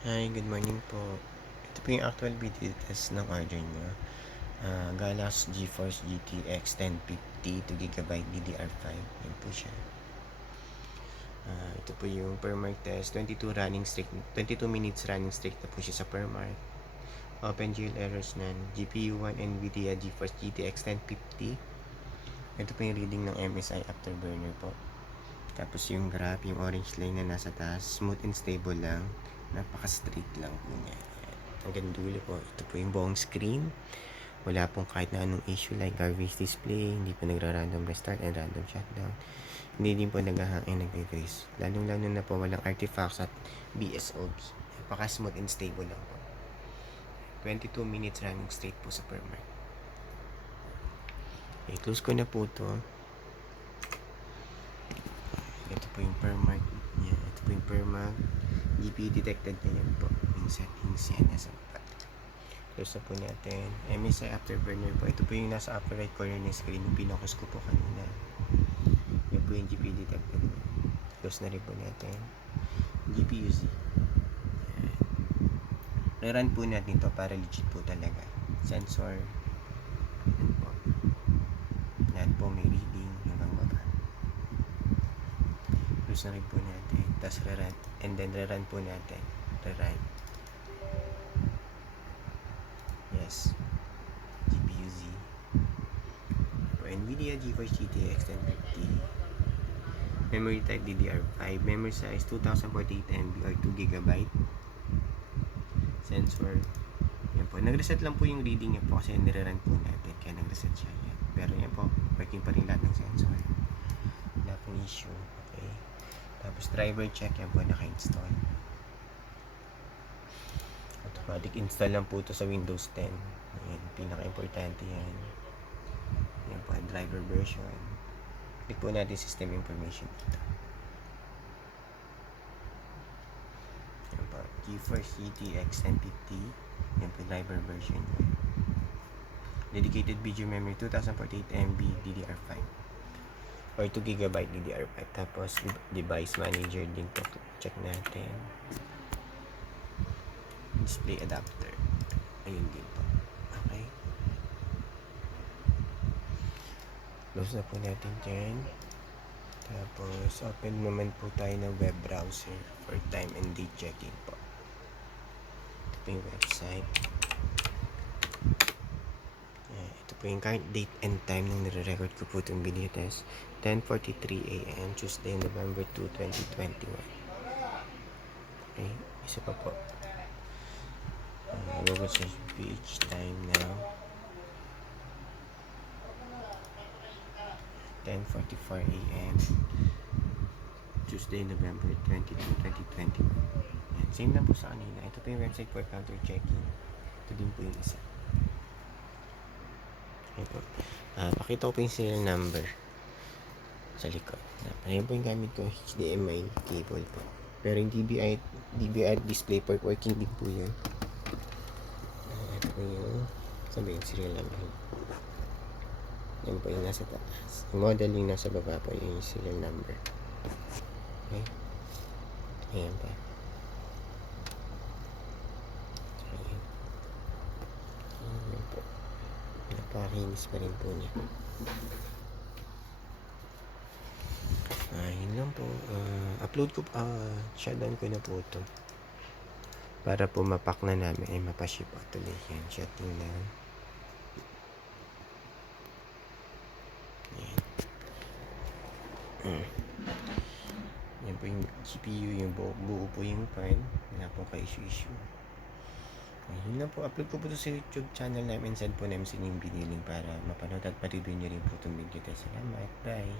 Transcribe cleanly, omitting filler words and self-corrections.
Hi, good morning po. Ito po yung actual video test ng order nyo. Galaxy GeForce GTX 1050 2GB DDR5. Yan po siya. Ito po yung per mark test. 22 minutes running streak na po siya sa per mark. Open GL errors nan. GPU 1 NVIDIA GeForce GTX 1050. Ito po yung reading ng MSI Afterburner po. Tapos yung graph, yung orange line na nasa taas, smooth and stable lang. Napaka-straight lang po niya. Hanggang dulo po. Ito po yung buong screen. Wala pong kahit na anong issue like garbage display. Hindi po nagra-random restart and random shutdown. Hindi din po nag-hang and nag-freeze. Lalong-lalo na po walang artifacts at BSOB. Napaka-smooth and stable lang po. 22 minutes running straight po sa per mark. Okay, close ko na po to. Ito po yung per mark niya. Ito po yung per mark. GPU detected na yan po. Yung settings yan nasa baba. Close na po natin. MSI Afterburner po. Ito po yung nasa upper right corner ng screen. Yung pinocus ko po kanina. Yan po yung GPU detected. Close na rin po natin. GPU-Z. Rerun po natin to para legit po talaga. Sensor. Yan po. Yan po may reading hanggang baba. Close na rin po natin. Tapos rerun. And then rerun po natin. Rerun. Yes. GPU-Z. For NVIDIA GeForce GTX 1050. Memory type DDR5. Memory size 2048 MB or 2GB. Sensor. Yan po. Nag-reset lang po yung reading niya po kasi nire-run po natin. Kaya nag-reset siya. Yan. Pero yan po. Working pa rin lahat ng sensor. Wala pong issue. Okay. Tapos driver check. Yan po. Naka-install. Automatic install lang po ito sa Windows 10. Yan. Pinaka-importante yan. Yan po. Driver version. Click po natin system information dito. Yan po. GeForce GTX 1050. Yan po. Driver version yan. Dedicated video memory 2048 MB DDR5 or 2GB DDR5. Tapos device manager din po. Check natin. Display adapter. Ayun din po. Okay. Close na po natin dyan. Tapos open naman po tayo ng web browser for time and date checking po. Ito po yung website. Ito po yung current date and time nung nire-record ko po itong video test. 10:43 AM, Tuesday, November 2, 2021. Okay, isa pa po. Google search page time now. 10:44 AM, Tuesday, November 22, 2021. Yan, same lang po sa kanina. Ito po yung website for counter checking. Ito din po yung isa. Okay po. Pakita ko po yung serial number sa likod. Ayan po yung gamit ko, HDMI cable po. Pero yung DVI display port working din po yun. Ito po yung sabihin serial number. Yan po yung nasa taas. Yung model yung nasa baba po yung serial number. Okay. Ayan pa. Ayan. Ayan po. Napakinis pa rin po niya. Yun lang po. Upload ko, shutdown ko na po ito. Para po mapak na namin ay mapaship out today. Yan, shutting na. Yan. Yan po yung GPU, yung buo po yung file. Wala pong ka-issue. Yun lang po. Upload ko po ito sa YouTube channel namin. Send po namin sa inyong video link para mapanood at ma-review nyo rin po itong video. Salamat. Bye.